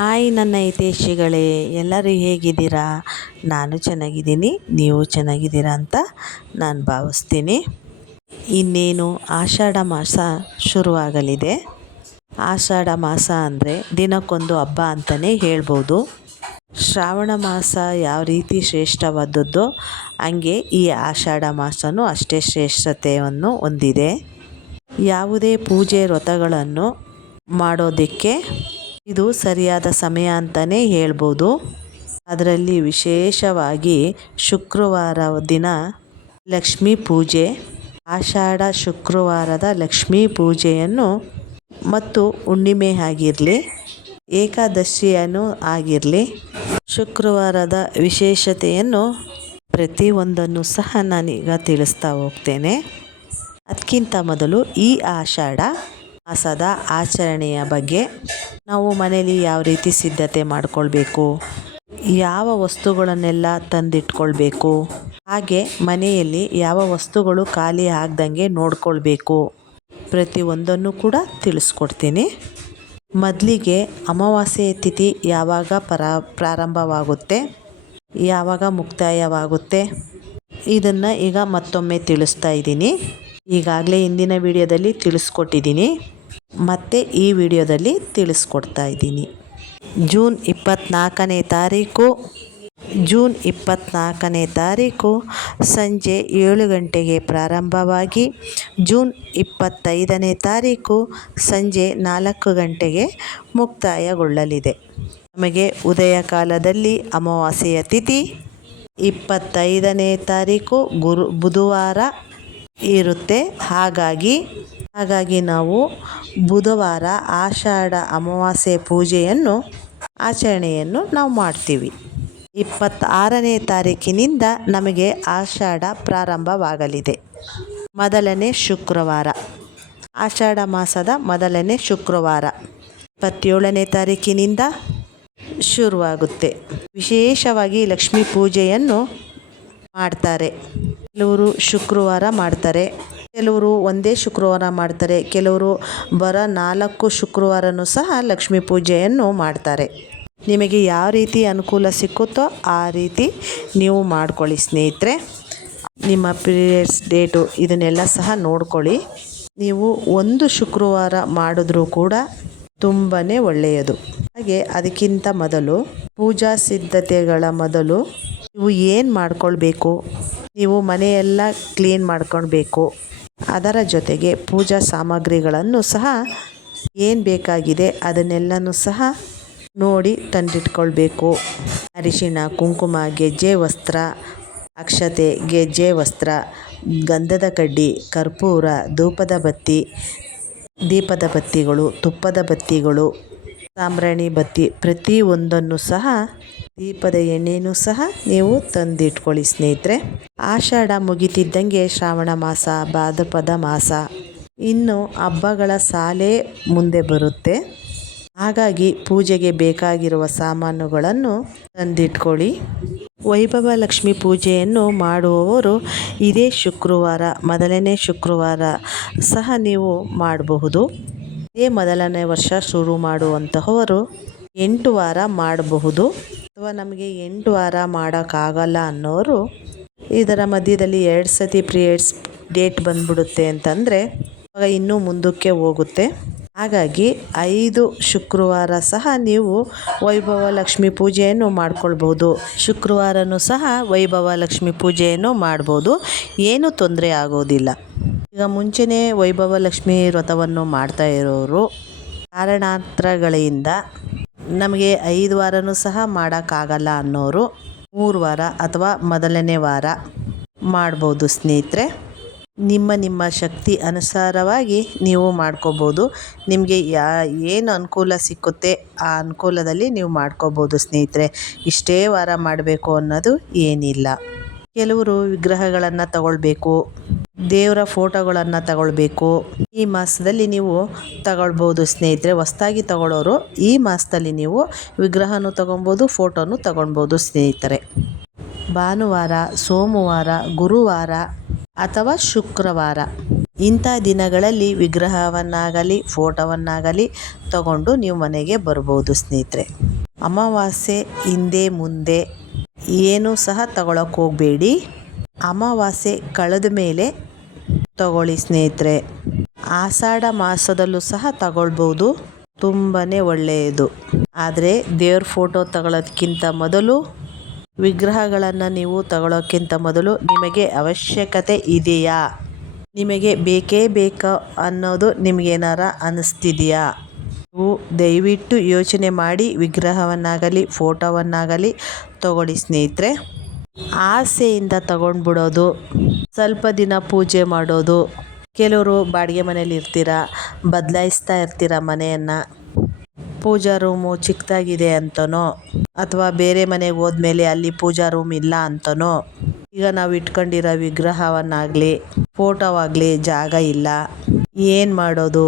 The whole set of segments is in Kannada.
ಹಾಯ್ ನನ್ನ ಹಿತೇಶಿಗಳೇ ಎಲ್ಲರೂ ಹೇಗಿದ್ದೀರಾ? ನಾನು ಚೆನ್ನಾಗಿದ್ದೀನಿ, ನೀವು ಚೆನ್ನಾಗಿದ್ದೀರಾ ಅಂತ ನಾನು ಭಾವಿಸ್ತೀನಿ. ಇನ್ನೇನು, ಆಷಾಢ ಮಾಸ ಶುರುವಾಗಲಿದೆ. ಆಷಾಢ ಮಾಸ ಅಂದರೆ ದಿನಕ್ಕೊಂದು ಹಬ್ಬ ಅಂತಲೇ ಹೇಳ್ಬೋದು. ಶ್ರಾವಣ ಮಾಸ ಯಾವ ರೀತಿ ಶ್ರೇಷ್ಠವಾದದ್ದು, ಹಂಗೆ ಈ ಆಷಾಢ ಮಾಸವೂ ಅಷ್ಟೇ ಶ್ರೇಷ್ಠತೆಯನ್ನು ಹೊಂದಿದೆ. ಯಾವುದೇ ಪೂಜೆ ವ್ರತಗಳನ್ನು ಮಾಡೋದಕ್ಕೆ ಇದು ಸರಿಯಾದ ಸಮಯ ಅಂತಲೇ ಹೇಳ್ಬೋದು. ಅದರಲ್ಲಿ ವಿಶೇಷವಾಗಿ ಶುಕ್ರವಾರ ದಿನ ಲಕ್ಷ್ಮೀ ಪೂಜೆ, ಆಷಾಢ ಶುಕ್ರವಾರದ ಲಕ್ಷ್ಮೀ ಪೂಜೆಯನ್ನು ಮತ್ತು ಹುಣ್ಣಿಮೆ ಆಗಿರಲಿ, ಏಕಾದಶಿಯನ್ನು ಆಗಿರಲಿ, ಶುಕ್ರವಾರದ ವಿಶೇಷತೆಯನ್ನು ಪ್ರತಿಯೊಂದನ್ನು ಸಹ ನಾನೀಗ ತಿಳಿಸ್ತಾ ಹೋಗ್ತೇನೆ. ಅದಕ್ಕಿಂತ ಮೊದಲು ಈ ಆಷಾಢ ಮಾಸದ ಆಚರಣೆಯ ಬಗ್ಗೆ ನಾವು ಮನೇಲಿ ಯಾವ ರೀತಿ ಸಿದ್ಧತೆ ಮಾಡಿಕೊಳ್ಬೇಕು? ಯಾವ ವಸ್ತುಗಳನ್ನೆಲ್ಲ ತಂದಿಟ್ಕೊಳ್ಬೇಕು? ಹಾಗೆ ಮನೆಯಲ್ಲಿ ಯಾವ ವಸ್ತುಗಳು ಖಾಲಿ ಆಗ್ದಂಗೆ ನೋಡ್ಕೊಳ್ಬೇಕು? ಪ್ರತಿಯೊಂದನ್ನು ಕೂಡ ತಿಳಿಸ್ಕೊಡ್ತೀನಿ. ಮೊದಲಿಗೆ ಅಮಾವಾಸ್ಯೆ ತಿಥಿ ಯಾವಾಗ ಪರ ಪ್ರಾರಂಭವಾಗುತ್ತೆ? ಯಾವಾಗ ಮುಕ್ತಾಯವಾಗುತ್ತೆ? ಇದನ್ನು ಈಗ ಮತ್ತೊಮ್ಮೆ ತಿಳಿಸ್ತಾ ಇದ್ದೀನಿ. ಈಗಾಗಲೇ ಹಿಂದಿನ ವಿಡಿಯೋದಲ್ಲಿ ತಿಳಿಸ್ಕೊಟ್ಟಿದ್ದೀನಿ. ಮತ್ತು ಈ ವಿಡಿಯೋದಲ್ಲಿ ತಿಳಿಸ್ಕೊಡ್ತಾ ಇದ್ದೀನಿ. ಜೂನ್ ಇಪ್ಪತ್ತ್ನಾಲ್ಕನೇ ತಾರೀಕು, ಜೂನ್ ಇಪ್ಪತ್ತ್ನಾಲ್ಕನೇ ತಾರೀಕು ಸಂಜೆ ಏಳು ಗಂಟೆಗೆ ಪ್ರಾರಂಭವಾಗಿ, ಜೂನ್ ಇಪ್ಪತ್ತೈದನೇ ತಾರೀಕು ಸಂಜೆ ನಾಲ್ಕು ಗಂಟೆಗೆ ಮುಕ್ತಾಯಗೊಳ್ಳಲಿದೆ. ನಮಗೆ ಉದಯ ಕಾಲದಲ್ಲಿ ಅಮಾವಾಸ್ಯೆಯ ತಿಥಿ ಇಪ್ಪತ್ತೈದನೇ ತಾರೀಕು ಗುರು ಬುಧವಾರ ಇರುತ್ತೆ. ಹಾಗಾಗಿ ಹಾಗಾಗಿ ನಾವು ಬುಧವಾರ ಆಷಾಢ ಅಮಾವಾಸ್ಯೆ ಪೂಜೆಯನ್ನು, ಆಚರಣೆಯನ್ನು ನಾವು ಮಾಡ್ತೀವಿ. ಇಪ್ಪತ್ತಾರನೇ ತಾರೀಕಿನಿಂದ ನಮಗೆ ಆಷಾಢ ಪ್ರಾರಂಭವಾಗಲಿದೆ. ಮೊದಲನೇ ಶುಕ್ರವಾರ. ಆಷಾಢ ಮಾಸದ ಮೊದಲನೇ ಶುಕ್ರವಾರ. ಇಪ್ಪತ್ತೇಳನೇ ತಾರೀಕಿನಿಂದ ಶುರುವಾಗುತ್ತೆ. ವಿಶೇಷವಾಗಿ ಲಕ್ಷ್ಮೀ ಪೂಜೆಯನ್ನು ಮಾಡ್ತಾರೆ. ಕೆಲವರು ಶುಕ್ರವಾರ ಮಾಡ್ತಾರೆ. ಕೆಲವರು ಒಂದೇ ಶುಕ್ರವಾರ ಮಾಡ್ತಾರೆ. ಕೆಲವರು ಬರ ನಾಲ್ಕು ಶುಕ್ರವಾರನೂ ಸಹ ಲಕ್ಷ್ಮೀ ಪೂಜೆಯನ್ನು ಮಾಡ್ತಾರೆ. ನಿಮಗೆ ಯಾವ ರೀತಿ ಅನುಕೂಲ ಸಿಕ್ಕುತ್ತೋ ಆ ರೀತಿ ನೀವು ಮಾಡ್ಕೊಳ್ಳಿ ಸ್ನೇಹಿತರೆ. ನಿಮ್ಮ ಪೀರಿಯಡ್ಸ್ ಡೇಟು ಇದನ್ನೆಲ್ಲ ಸಹ ನೋಡ್ಕೊಳ್ಳಿ. ನೀವು ಒಂದು ಶುಕ್ರವಾರ ಮಾಡಿದ್ರೂ ಕೂಡ ತುಂಬಾ ಒಳ್ಳೆಯದು. ಹಾಗೆ ಅದಕ್ಕಿಂತ ಮೊದಲು ಪೂಜಾ ಸಿದ್ಧತೆಗಳ ಮೊದಲು ನೀವು ಏನು ಮಾಡ್ಕೊಳ್ಬೇಕು? ನೀವು ಮನೆಯೆಲ್ಲ ಕ್ಲೀನ್ ಮಾಡ್ಕೊಳ್ಬೇಕು. ಅದರ ಜೊತೆಗೆ ಪೂಜಾ ಸಾಮಗ್ರಿಗಳನ್ನು ಸಹ ಏನು ಬೇಕಾಗಿದೆ ಅದನ್ನೆಲ್ಲನೂ ಸಹ ನೋಡಿ ತಂದಿಟ್ಕೊಳ್ಬೇಕು. ಅರಿಶಿಣ, ಕುಂಕುಮ, ಗೆಜ್ಜೆ ವಸ್ತ್ರ, ಅಕ್ಷತೆ, ಗೆಜ್ಜೆ ವಸ್ತ್ರ, ಗಂಧದ ಕಡ್ಡಿ, ಕರ್ಪೂರ, ಧೂಪದ ಬತ್ತಿ, ದೀಪದ ಬತ್ತಿಗಳು, ತುಪ್ಪದ ಬತ್ತಿಗಳು ಸಾಂಬ್ರಾಣಿ ಬತ್ತಿ ಪ್ರತಿಯೊಂದನ್ನು ಸಹ ದೀಪದ ಎಣ್ಣೆನೂ ಸಹ ನೀವು ತಂದಿಟ್ಕೊಳ್ಳಿ, ಸ್ನೇಹಿತರೆ. ಆಷಾಢ ಮುಗಿತಿದ್ದಂಗೆ ಶ್ರಾವಣ ಮಾಸ ಭಾದ್ರಪದ ಮಾಸ. ಇನ್ನು ಹಬ್ಬಗಳ ಸಾಲೇ ಮುಂದೆ ಬರುತ್ತೆ. ಹಾಗಾಗಿ ಪೂಜೆಗೆ ಬೇಕಾಗಿರುವ ಸಾಮಾನುಗಳನ್ನು ತಂದಿಟ್ಕೊಳ್ಳಿ. ವೈಭವ ಲಕ್ಷ್ಮಿ ಪೂಜೆಯನ್ನು ಮಾಡುವವರು ಇದೇ ಶುಕ್ರವಾರ, ಮೊದಲನೇ ಶುಕ್ರವಾರ ಸಹ ನೀವು ಮಾಡಬಹುದು. ಇದೇ ಮೊದಲನೇ ವರ್ಷ ಶುರು ಮಾಡುವಂತಹವರು ಎಂಟು ವಾರ ಮಾಡಬಹುದು. ಅಥವಾ ನಮಗೆ ಎಂಟು ವಾರ ಮಾಡೋಕ್ಕಾಗಲ್ಲ ಅನ್ನೋರು ಇದರ ಮಧ್ಯದಲ್ಲಿ ಎರಡು ಸತಿ ಪಿರಿಯಡ್ಸ್ ಡೇಟ್ ಬಂದ್ಬಿಡುತ್ತೆ ಅಂತಂದರೆ ಇವಾಗ ಇನ್ನೂ ಮುಂದಕ್ಕೆ ಹೋಗುತ್ತೆ. ಹಾಗಾಗಿ ಐದು ಶುಕ್ರವಾರ ಸಹ ನೀವು ವೈಭವ ಲಕ್ಷ್ಮಿ ಪೂಜೆಯನ್ನು ಮಾಡ್ಕೊಳ್ಬೋದು. ಶುಕ್ರವಾರನೂ ಸಹ ವೈಭವ ಲಕ್ಷ್ಮಿ ಪೂಜೆಯನ್ನು ಮಾಡ್ಬೋದು. ಏನೂ ತೊಂದರೆ ಆಗೋದಿಲ್ಲ. ಈಗ ಮುಂಚೆನೇ ವೈಭವ ಲಕ್ಷ್ಮಿ ವ್ರತವನ್ನು ಮಾಡ್ತಾ ಇರೋರು ಕಾರಣಾಂತರಗಳಿಂದ ನಮಗೆ ಐದು ವಾರನೂ ಸಹ ಮಾಡೋಕ್ಕಾಗಲ್ಲ ಅನ್ನೋರು ಮೂರು ವಾರ ಅಥವಾ ಮೊದಲನೇ ವಾರ ಮಾಡ್ಬೋದು ಸ್ನೇಹಿತರೆ. ನಿಮ್ಮ ನಿಮ್ಮ ಶಕ್ತಿ ಅನುಸಾರವಾಗಿ ನೀವು ಮಾಡ್ಕೋಬೋದು. ನಿಮಗೆ ಯಾ, ಏನು ಅನುಕೂಲ ಸಿಕ್ಕುತ್ತೆ ಆ ಅನುಕೂಲದಲ್ಲಿ ನೀವು ಮಾಡ್ಕೋಬೋದು ಸ್ನೇಹಿತರೆ. ಇಷ್ಟೇ ವಾರ ಮಾಡಬೇಕು ಅನ್ನೋದು ಏನಿಲ್ಲ. ಕೆಲವರು ವಿಗ್ರಹಗಳನ್ನು ತಗೊಳ್ಬೇಕು, ದೇವರ ಫೋಟೋಗಳನ್ನು ತಗೊಳ್ಬೇಕು. ಈ ಮಾಸದಲ್ಲಿ ನೀವು ತಗೊಳ್ಬೋದು ಸ್ನೇಹಿತರೆ, ಹೊಸ್ದಾಗಿ ತಗೊಳ್ಳೋರು ಈ ಮಾಸದಲ್ಲಿ ನೀವು ವಿಗ್ರಹನೂ ತಗೊಬೋದು ಫೋಟೋನು ತಗೊಳ್ಬೋದು ಸ್ನೇಹಿತರೆ. ಭಾನುವಾರ, ಸೋಮವಾರ, ಗುರುವಾರ ಅಥವಾ ಶುಕ್ರವಾರ ಇಂಥ ದಿನಗಳಲ್ಲಿ ವಿಗ್ರಹವನ್ನಾಗಲಿ, ಫೋಟೋವನ್ನಾಗಲಿ ತಗೊಂಡು ನೀವು ಮನೆಗೆ ಬರ್ಬೋದು ಸ್ನೇಹಿತರೆ. ಅಮಾವಾಸ್ಯೆ ಹಿಂದೆ ಮುಂದೆ ಏನೂ ಸಹ ತಗೊಳಕ್ಕೆ ಹೋಗಬೇಡಿ. ಅಮಾವಾಸ್ಯೆ ಕಳೆದ ಮೇಲೆ ತಗೊಳ್ಳಿ ಸ್ನೇಹಿತರೆ. ಆಷಾಢ ಮಾಸದಲ್ಲೂ ಸಹ ತಗೊಳ್ಬೋದು. ತುಂಬಾ ಒಳ್ಳೆಯದು. ಆದರೆ ದೇವ್ರ ಫೋಟೋ ತಗೊಳ್ಳೋದಕ್ಕಿಂತ ಮೊದಲು, ವಿಗ್ರಹಗಳನ್ನು ನೀವು ತಗೊಳ್ಳೋಕ್ಕಿಂತ ಮೊದಲು ನಿಮಗೆ ಅವಶ್ಯಕತೆ ಇದೆಯಾ? ನಿಮಗೆ ಬೇಕೇ ಬೇಕಾ ಅನ್ನೋದು ನಿಮಗೇನಾರ ಅನ್ನಿಸ್ತಿದೆಯಾ ನೀವು ದಯವಿಟ್ಟು ಯೋಚನೆ ಮಾಡಿ, ವಿಗ್ರಹವನ್ನಾಗಲಿ, ಫೋಟೋವನ್ನಾಗಲಿ ತಗೊಳ್ಳಿ ಸ್ನೇಹಿತರೆ. ಆಸೆಯಿಂದ ತಗೊಂಡ್ಬಿಡೋದು, ಸ್ವಲ್ಪ ದಿನ ಪೂಜೆ ಮಾಡೋದು. ಕೆಲವರು ಬಾಡಿಗೆ ಮನೇಲಿ ಇರ್ತೀರ, ಬದಲಾಯಿಸ್ತಾ ಇರ್ತೀರ ಮನೆಯನ್ನು. ಪೂಜಾ ರೂಮು ಚಿಕ್ಕದಾಗಿದೆ ಅಂತನೋ, ಅಥವಾ ಬೇರೆ ಮನೆಗೆ ಹೋದ್ಮೇಲೆ ಅಲ್ಲಿ ಪೂಜಾ ರೂಮ್ ಇಲ್ಲ ಅಂತನೋ, ಈಗ ನಾವು ಇಟ್ಕೊಂಡಿರೋ ವಿಗ್ರಹವನ್ನಾಗಲಿ, ಫೋಟೋವಾಗಲಿ ಜಾಗ ಇಲ್ಲ. ಏನು ಮಾಡೋದು?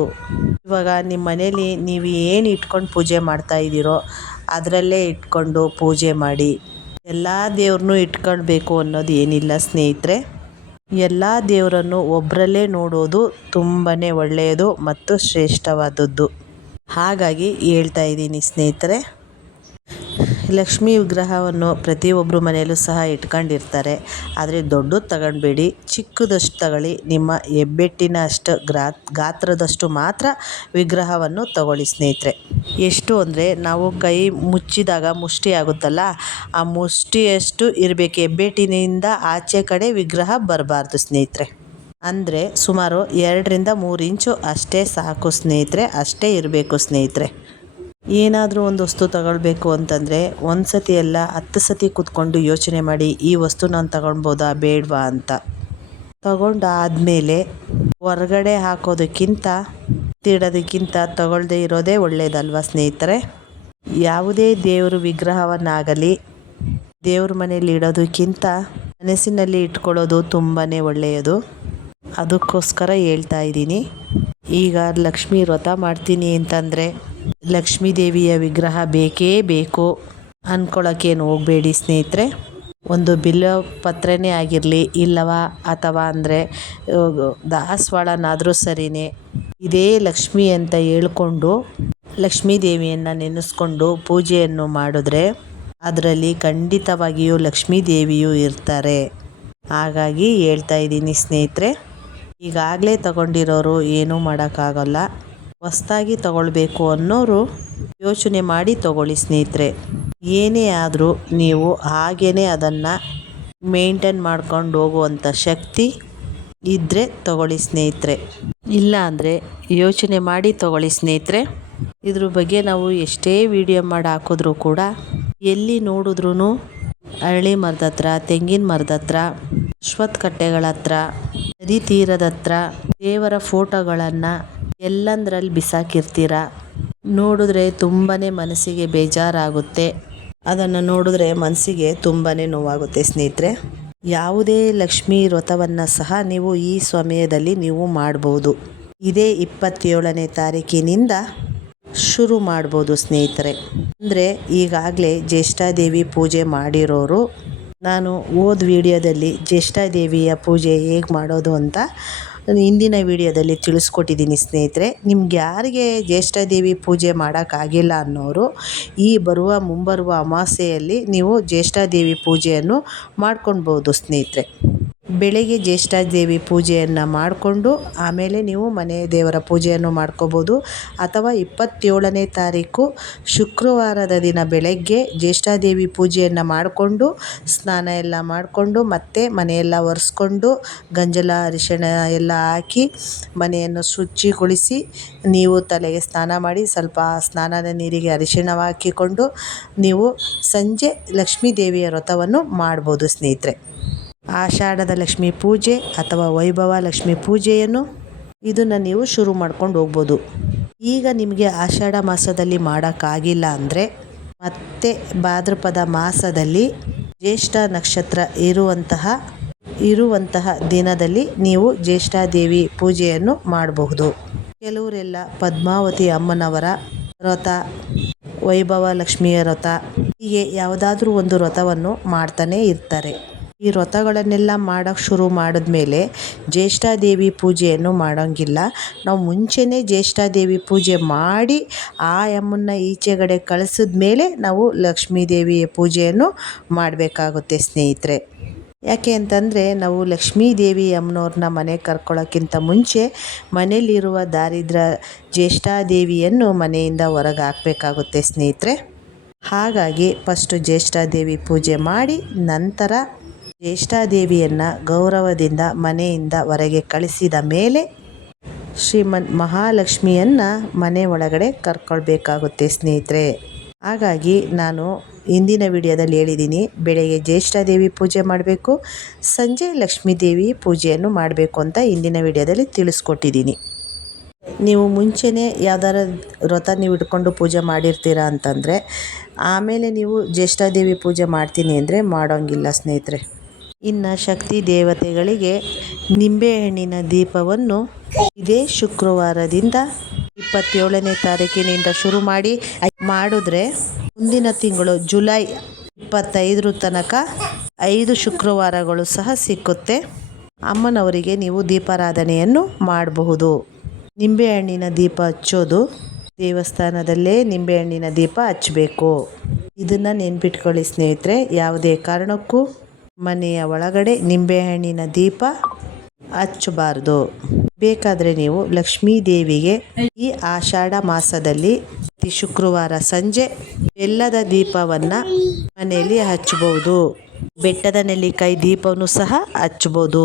ಇವಾಗ ನಿಮ್ಮ ಮನೇಲಿ ನೀವು ಏನು ಇಟ್ಕೊಂಡು ಪೂಜೆ ಮಾಡ್ತಾ ಇದ್ದೀರೋ ಅದರಲ್ಲೇ ಇಟ್ಕೊಂಡು ಪೂಜೆ ಮಾಡಿ. ಎಲ್ಲ ದೇವ್ರನ್ನೂ ಇಟ್ಕೊಳ್ಬೇಕು ಅನ್ನೋದು ಏನಿಲ್ಲ ಸ್ನೇಹಿತರೆ. ಎಲ್ಲ ದೇವರನ್ನು ಒಬ್ಬರಲ್ಲೇ ನೋಡೋದು ತುಂಬಾ ಒಳ್ಳೆಯದು ಮತ್ತು ಶ್ರೇಷ್ಠವಾದದ್ದು. ಹಾಗಾಗಿ ಹೇಳ್ತಾ ಇದ್ದೀನಿ ಸ್ನೇಹಿತರೆ. ಲಕ್ಷ್ಮೀ ವಿಗ್ರಹವನ್ನು ಪ್ರತಿಯೊಬ್ಬರು ಮನೆಯಲ್ಲೂ ಸಹ ಇಟ್ಕೊಂಡಿರ್ತಾರೆ. ಆದರೆ ದೊಡ್ಡದು ತಗೊಳ್ಬೇಡಿ ಚಿಕ್ಕದಷ್ಟು ತಗೊಳ್ಳಿ. ನಿಮ್ಮ ಹೆಬ್ಬೆಟ್ಟಿನ ಅಷ್ಟು ಗ್ರಾ ಗಾತ್ರದಷ್ಟು ಮಾತ್ರ ವಿಗ್ರಹವನ್ನು ತಗೊಳ್ಳಿ ಸ್ನೇಹಿತರೆ. ಎಷ್ಟು ಅಂದರೆ ನಾವು ಕೈ ಮುಚ್ಚಿದಾಗ ಮುಷ್ಟಿ ಆಗುತ್ತಲ್ಲ, ಆ ಮುಷ್ಟಿಯಷ್ಟು ಇರಬೇಕು. ಹೆಬ್ಬೆಟ್ಟಿನಿಂದ ಆಚೆ ಕಡೆ ವಿಗ್ರಹ ಬರಬಾರ್ದು ಸ್ನೇಹಿತರೆ. ಅಂದರೆ ಸುಮಾರು ಎರಡರಿಂದ ಮೂರು ಇಂಚು ಅಷ್ಟೇ ಸಾಕು ಸ್ನೇಹಿತರೆ, ಅಷ್ಟೇ ಇರಬೇಕು ಸ್ನೇಹಿತರೆ. ಏನಾದರೂ ಒಂದು ವಸ್ತು ತಗೊಳ್ಬೇಕು ಅಂತಂದರೆ ಒಂದು ಸತಿ ಅಲ್ಲ ಹತ್ತು ಸತಿ ಕೂತ್ಕೊಂಡು ಯೋಚನೆ ಮಾಡಿ, ಈ ವಸ್ತು ನಾನು ತಗೊಳ್ಬೋದಾ ಬೇಡವಾ ಅಂತ. ತಗೊಂಡಾದಮೇಲೆ ಹೊರಗಡೆ ಹಾಕೋದಕ್ಕಿಂತ ತಿಡೋದಕ್ಕಿಂತ ತಗೊಳ್ಳದೆ ಇರೋದೇ ಒಳ್ಳೆಯದಲ್ವ ಸ್ನೇಹಿತರೆ? ಯಾವುದೇ ದೇವರು ವಿಗ್ರಹವನ್ನಾಗಲಿ, ದೇವ್ರ ಮನೇಲಿ ಇಡೋದಕ್ಕಿಂತ ಮನಸ್ಸಿನಲ್ಲಿ ಇಟ್ಕೊಳ್ಳೋದು ತುಂಬಾ ಒಳ್ಳೆಯದು. ಅದಕ್ಕೋಸ್ಕರ ಹೇಳ್ತಾ ಇದ್ದೀನಿ. ಈಗ ಲಕ್ಷ್ಮೀ ವ್ರತ ಮಾಡ್ತೀನಿ ಅಂತಂದರೆ ಲಕ್ಷ್ಮೀ ದೇವಿಯ ವಿಗ್ರಹ ಬೇಕೇ ಬೇಕು ಅಂದ್ಕೊಳ್ಳೋಕ್ಕೇನು ಹೋಗಬೇಡಿ ಸ್ನೇಹಿತರೆ. ಒಂದು ಬಿಲ್ವ ಪತ್ರನೇ ಆಗಿರಲಿ, ಇಲ್ಲವ ಅಥವಾ ಅಂದರೆ ದಾಸವಾಳನಾದರೂ ಸರಿನೇ. ಇದೇ ಲಕ್ಷ್ಮಿ ಅಂತ ಹೇಳ್ಕೊಂಡು ಲಕ್ಷ್ಮೀ ದೇವಿಯನ್ನು ನೆನೆಸ್ಕೊಂಡು ಪೂಜೆಯನ್ನು ಮಾಡಿದ್ರೆ ಅದರಲ್ಲಿ ಖಂಡಿತವಾಗಿಯೂ ಲಕ್ಷ್ಮೀ ದೇವಿಯು ಇರ್ತಾರೆ. ಹಾಗಾಗಿ ಹೇಳ್ತಾ ಇದ್ದೀನಿ ಸ್ನೇಹಿತರೆ. ಈಗಾಗಲೇ ತಗೊಂಡಿರೋರು ಏನೂ ಮಾಡೋಕ್ಕಾಗಲ್ಲ. ಹೊಸ್ದಾಗಿ ತಗೊಳ್ಬೇಕು ಅನ್ನೋರು ಯೋಚನೆ ಮಾಡಿ ತಗೊಳ್ಳಿ ಸ್ನೇಹಿತರೆ. ಏನೇ ಆದರೂ ನೀವು ಹಾಗೇ ಅದನ್ನು ಮೇಂಟೈನ್ ಮಾಡ್ಕೊಂಡು ಹೋಗುವಂಥ ಶಕ್ತಿ ಇದ್ದರೆ ತಗೊಳ್ಳಿ ಸ್ನೇಹಿತರೆ. ಇಲ್ಲ ಅಂದರೆ ಯೋಚನೆ ಮಾಡಿ ತಗೊಳ್ಳಿ ಸ್ನೇಹಿತರೆ. ಇದ್ರ ಬಗ್ಗೆ ನಾವು ಎಷ್ಟೇ ವಿಡಿಯೋ ಮಾಡಿ ಹಾಕಿದ್ರೂ ಕೂಡ ಎಲ್ಲಿ ನೋಡಿದ್ರೂ ಅರಳಿ ಮರದ ಹತ್ರ, ತೆಂಗಿನ ಮರದ ಹತ್ರ ಅಶ್ವತ್ಥ ಕಟ್ಟೆಗಳ ಹತ್ರ, ನದಿ ತೀರದ ಹತ್ರ ದೇವರ ಫೋಟೋಗಳನ್ನು ಎಲ್ಲಂದ್ರಲ್ಲಿ ಬಿಸಾಕಿರ್ತೀರ? ನೋಡಿದ್ರೆ ತುಂಬಾ ಮನಸ್ಸಿಗೆ ಬೇಜಾರಾಗುತ್ತೆ. ಅದನ್ನು ನೋಡಿದ್ರೆ ಮನಸ್ಸಿಗೆ ತುಂಬಾ ನೋವಾಗುತ್ತೆ ಸ್ನೇಹಿತರೆ. ಯಾವುದೇ ಲಕ್ಷ್ಮೀ ವ್ರತವನ್ನು ಸಹ ನೀವು ಈ ಸಮಯದಲ್ಲಿ ನೀವು ಮಾಡ್ಬೋದು. ಇದೇ ಇಪ್ಪತ್ತೇಳನೇ ತಾರೀಕಿನಿಂದ ಶುರು ಮಾಡ್ಬೋದು ಸ್ನೇಹಿತರೆ. ಅಂದರೆ ಈಗಾಗಲೇ ಜ್ಯೇಷ್ಠಾದೇವಿ ಪೂಜೆ ಮಾಡಿರೋರು, ನಾನು ಓದ್ ವಿಡಿಯೋದಲ್ಲಿ ಜ್ಯೇಷ್ಠಾದೇವಿಯ ಪೂಜೆ ಹೇಗೆ ಮಾಡೋದು ಅಂತ ಹಿಂದಿನ ವಿಡಿಯೋದಲ್ಲಿ ತಿಳಿಸ್ಕೊಟ್ಟಿದ್ದೀನಿ ಸ್ನೇಹಿತರೆ, ನಿಮ್ಗೆ ಯಾರಿಗೆ ಜ್ಯೇಷ್ಠದೇವಿ ಪೂಜೆ ಮಾಡೋಕ್ಕಾಗಿಲ್ಲ ಅನ್ನೋರು, ಈ ಬರುವ ಮುಂಬರುವ ಅಮಾವಾಸ್ಯೆಯಲ್ಲಿ ನೀವು ಜ್ಯೇಷ್ಠಾದೇವಿ ಪೂಜೆಯನ್ನು ಮಾಡ್ಕೊಳ್ಬೋದು ಸ್ನೇಹಿತರೆ. ಬೆಳಗ್ಗೆ ಜ್ಯೇಷ್ಠಾದೇವಿ ಪೂಜೆಯನ್ನು ಮಾಡಿಕೊಂಡು ಆಮೇಲೆ ನೀವು ಮನೆ ದೇವರ ಪೂಜೆಯನ್ನು ಮಾಡ್ಕೋಬೋದು. ಅಥವಾ ಇಪ್ಪತ್ತೇಳನೇ ತಾರೀಕು ಶುಕ್ರವಾರದ ದಿನ ಬೆಳಗ್ಗೆ ಜ್ಯೇಷ್ಠಾದೇವಿ ಪೂಜೆಯನ್ನು ಮಾಡಿಕೊಂಡು ಸ್ನಾನ ಎಲ್ಲ ಮಾಡಿಕೊಂಡು ಮತ್ತೆ ಮನೆಯೆಲ್ಲ ಒರೆಸ್ಕೊಂಡು ಗಂಜಲ, ಅರಿಶಿಣ ಎಲ್ಲ ಹಾಕಿ ಮನೆಯನ್ನು ಶುಚಿಗೊಳಿಸಿ ನೀವು ತಲೆಗೆ ಸ್ನಾನ ಮಾಡಿ ಸ್ವಲ್ಪ ಸ್ನಾನದ ನೀರಿಗೆ ಅರಿಶಿಣ ಹಾಕಿಕೊಂಡು ನೀವು ಸಂಜೆ ಲಕ್ಷ್ಮೀ ದೇವಿಯ ವ್ರತವನ್ನು ಮಾಡ್ಬೋದು ಸ್ನೇಹಿತರೆ. ಆಷಾಢದ ಲಕ್ಷ್ಮಿ ಪೂಜೆ ಅಥವಾ ವೈಭವ ಲಕ್ಷ್ಮಿ ಪೂಜೆಯನ್ನು ಇದನ್ನು ನೀವು ಶುರು ಮಾಡ್ಕೊಂಡು ಹೋಗ್ಬೋದು. ಈಗ ನಿಮಗೆ ಆಷಾಢ ಮಾಸದಲ್ಲಿ ಮಾಡೋಕ್ಕಾಗಿಲ್ಲ ಅಂದರೆ ಮತ್ತೆ ಭಾದ್ರಪದ ಮಾಸದಲ್ಲಿ ಜ್ಯೇಷ್ಠ ನಕ್ಷತ್ರ ಇರುವಂತಹ ಇರುವಂತಹ ದಿನದಲ್ಲಿ ನೀವು ಜ್ಯೇಷ್ಠಾದೇವಿ ಪೂಜೆಯನ್ನು ಮಾಡಬಹುದು. ಕೆಲವರೆಲ್ಲ ಪದ್ಮಾವತಿ ಅಮ್ಮನವರ ವ್ರತ ವೈಭವ ಲಕ್ಷ್ಮಿಯ ವ್ರತ, ಹೀಗೆ ಯಾವುದಾದ್ರೂ ಒಂದು ವ್ರತವನ್ನು ಮಾಡ್ತಾನೇ ಇರ್ತಾರೆ. ಈ ವ್ರತಗಳನ್ನೆಲ್ಲ ಮಾಡೋಕ್ಕೆ ಶುರು ಮಾಡಿದ್ಮೇಲೆ ಜ್ಯೇಷ್ಠಾದೇವಿ ಪೂಜೆಯನ್ನು ಮಾಡೋಂಗಿಲ್ಲ. ನಾವು ಮುಂಚೆನೇ ಜ್ಯೇಷ್ಠಾದೇವಿ ಪೂಜೆ ಮಾಡಿ ಆ ಯಮ್ಮನ್ನ ಈಚೆಗಡೆ ಕಳಿಸಿದ ಮೇಲೆ ನಾವು ಲಕ್ಷ್ಮೀ ದೇವಿಯ ಪೂಜೆಯನ್ನು ಮಾಡಬೇಕಾಗುತ್ತೆ ಸ್ನೇಹಿತರೆ. ಯಾಕೆ ಅಂತಂದರೆ ನಾವು ಲಕ್ಷ್ಮೀ ದೇವಿ ಅಮ್ಮನವ್ರನ್ನ ಮನೆಗೆ ಕರ್ಕೊಳ್ಳೋಕ್ಕಿಂತ ಮುಂಚೆ ಮನೆಯಲ್ಲಿರುವ ದಾರಿದ್ರ ಜ್ಯೇಷ್ಠಾದೇವಿಯನ್ನು ಮನೆಯಿಂದ ಹೊರಗೆ ಹಾಕಬೇಕಾಗುತ್ತೆ ಸ್ನೇಹಿತರೆ. ಹಾಗಾಗಿ ಫಸ್ಟು ಜ್ಯೇಷ್ಠಾದೇವಿ ಪೂಜೆ ಮಾಡಿ ನಂತರ ಜ್ಯೇಷ್ಠಾದೇವಿಯನ್ನು ಗೌರವದಿಂದ ಮನೆಯಿಂದ ಹೊರಗೆ ಕಳಿಸಿದ ಮೇಲೆ ಶ್ರೀಮನ್ ಮಹಾಲಕ್ಷ್ಮಿಯನ್ನು ಮನೆ ಒಳಗಡೆ ಕರ್ಕೊಳ್ಬೇಕಾಗುತ್ತೆ ಸ್ನೇಹಿತರೆ. ಹಾಗಾಗಿ ನಾನು ಇಂದಿನ ವಿಡಿಯೋದಲ್ಲಿ ಹೇಳಿದ್ದೀನಿ, ಬೆಳಗ್ಗೆ ಜ್ಯೇಷ್ಠಾದೇವಿ ಪೂಜೆ ಮಾಡಬೇಕು, ಸಂಜೆ ಲಕ್ಷ್ಮೀ ದೇವಿ ಪೂಜೆಯನ್ನು ಮಾಡಬೇಕು ಅಂತ ಇಂದಿನ ವಿಡಿಯೋದಲ್ಲಿ ತಿಳಿಸ್ಕೊಟ್ಟಿದ್ದೀನಿ. ನೀವು ಮುಂಚೆನೇ ಯಾವ್ದಾರ ವ್ರತ ನೀವು ಇಟ್ಕೊಂಡು ಪೂಜೆ ಮಾಡಿರ್ತೀರಾ ಅಂತಂದರೆ, ಆಮೇಲೆ ನೀವು ಜ್ಯೇಷ್ಠಾದೇವಿ ಪೂಜೆ ಮಾಡ್ತೀನಿ ಅಂದರೆ ಮಾಡೋಂಗಿಲ್ಲ ಸ್ನೇಹಿತರೆ. ಇನ್ನು ಶಕ್ತಿ ದೇವತೆಗಳಿಗೆ ನಿಂಬೆಹಣ್ಣಿನ ದೀಪವನ್ನು ಇದೇ ಶುಕ್ರವಾರದಿಂದ ಇಪ್ಪತ್ತೇಳನೇ ತಾರೀಕಿನಿಂದ ಶುರು ಮಾಡಿ, ಮಾಡಿದ್ರೆ ಮುಂದಿನ ತಿಂಗಳು ಜುಲೈ ಇಪ್ಪತ್ತೈದರ ತನಕ ಐದು ಶುಕ್ರವಾರಗಳು ಸಹ ಸಿಕ್ಕುತ್ತೆ. ಅಮ್ಮನವರಿಗೆ ನೀವು ದೀಪಾರಾಧನೆಯನ್ನು ಮಾಡಬಹುದು. ನಿಂಬೆಹಣ್ಣಿನ ದೀಪ ಹಚ್ಚೋದು ದೇವಸ್ಥಾನದಲ್ಲೇ ನಿಂಬೆಹಣ್ಣಿನ ದೀಪ ಹಚ್ಚಬೇಕು. ಇದನ್ನು ನೆನ್ಪಿಟ್ಕೊಳ್ಳಿ ಸ್ನೇಹಿತರೆ, ಯಾವುದೇ ಕಾರಣಕ್ಕೂ ಮನೆಯ ಒಳಗಡೆ ನಿಂಬೆಹಣ್ಣಿನ ದೀಪ ಹಚ್ಚಬಾರ್ದು. ಬೇಕಾದರೆ ನೀವು ಲಕ್ಷ್ಮೀ ದೇವಿಗೆ ಈ ಆಷಾಢ ಮಾಸದಲ್ಲಿ ಪ್ರತಿ ಶುಕ್ರವಾರ ಸಂಜೆ ಬೆಲ್ಲದ ದೀಪವನ್ನು ಮನೆಯಲ್ಲಿ ಹಚ್ಚಬಹುದು. ಬೆಟ್ಟದ ನೆಲ್ಲಿಕಾಯಿ ದೀಪವನ್ನು ಸಹ ಹಚ್ಬೋದು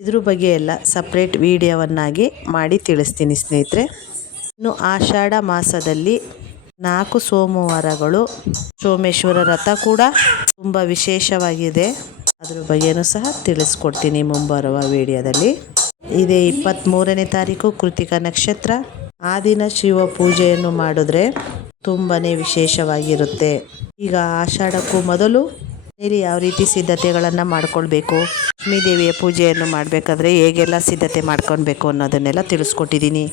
ಇದ್ರ ಬಗ್ಗೆ ಎಲ್ಲ ಸಪ್ರೇಟ್ ವಿಡಿಯೋವನ್ನಾಗಿ ಮಾಡಿ ತಿಳಿಸ್ತೀನಿ ಸ್ನೇಹಿತರೆ. ಇನ್ನು ಆಷಾಢ ಮಾಸದಲ್ಲಿ ನಾಲ್ಕು ಸೋಮವಾರಗಳು. ಸೋಮೇಶ್ವರ ರಥ ಕೂಡ ತುಂಬ ವಿಶೇಷವಾಗಿದೆ. ಅದ್ರ ಬಗ್ಗೆನೂ ಸಹ ತಿಳಿಸ್ಕೊಡ್ತೀನಿ ಮುಂಬರುವ ವಿಡಿಯೋದಲ್ಲಿ. ಇದೇ ಇಪ್ಪತ್ತ್ಮೂರನೇ ತಾರೀಕು ಕೃತಿಕ ನಕ್ಷತ್ರ. ಆ ದಿನ ಶಿವ ಪೂಜೆಯನ್ನು ಮಾಡಿದ್ರೆ ತುಂಬಾ ವಿಶೇಷವಾಗಿರುತ್ತೆ. ಈಗ ಆಷಾಢಕ್ಕೂ ಮೊದಲು ಇಲ್ಲಿ ಯಾವ ರೀತಿ ಸಿದ್ಧತೆಗಳನ್ನು ಮಾಡ್ಕೊಳ್ಬೇಕು ಲಕ್ಷ್ಮೀ ದೇವಿಯ ಪೂಜೆಯನ್ನು ಮಾಡಬೇಕಾದ್ರೆ ಹೇಗೆಲ್ಲ ಸಿದ್ಧತೆ ಮಾಡ್ಕೊಳ್ಬೇಕು ಅನ್ನೋದನ್ನೆಲ್ಲ ತಿಳಿಸ್ಕೊಟ್ಟಿದ್ದೀನಿ.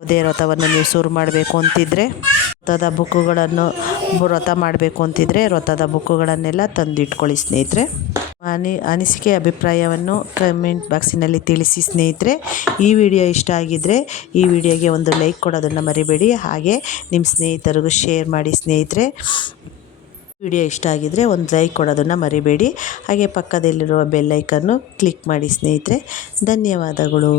ಯಾವುದೇ ವ್ರತವನ್ನು ನೀವು ಶುರು ಮಾಡಬೇಕು ಅಂತಿದ್ರೆ ವ್ರತದ ಬುಕ್ಕುಗಳನ್ನು ವ್ರತ ಮಾಡಬೇಕು ಅಂತಿದ್ರೆ ವ್ರತದ ಬುಕ್ಕುಗಳನ್ನೆಲ್ಲ ತಂದಿಟ್ಕೊಳ್ಳಿ ಸ್ನೇಹಿತರೆ. ಅನಿ, ಅನಿಸಿಕೆ ಅಭಿಪ್ರಾಯವನ್ನು ಕಮೆಂಟ್ ಬಾಕ್ಸಿನಲ್ಲಿ ತಿಳಿಸಿ ಸ್ನೇಹಿತರೆ. ಈ ವಿಡಿಯೋ ಇಷ್ಟ ಆಗಿದ್ದರೆ ಈ ವಿಡಿಯೋಗೆ ಒಂದು ಲೈಕ್ ಕೊಡೋದನ್ನು ಮರಿಬೇಡಿ. ಹಾಗೆ ನಿಮ್ಮ ಸ್ನೇಹಿತರಿಗೂ ಶೇರ್ ಮಾಡಿ ಸ್ನೇಹಿತರೆ. ವಿಡಿಯೋ ಇಷ್ಟ ಆಗಿದ್ದರೆ ಒಂದು ಲೈಕ್ ಕೊಡೋದನ್ನು ಮರಿಬೇಡಿ. ಹಾಗೆ ಪಕ್ಕದಲ್ಲಿರುವ ಬೆಲ್ಲೈಕನ್ನು ಕ್ಲಿಕ್ ಮಾಡಿ ಸ್ನೇಹಿತರೆ. ಧನ್ಯವಾದಗಳು.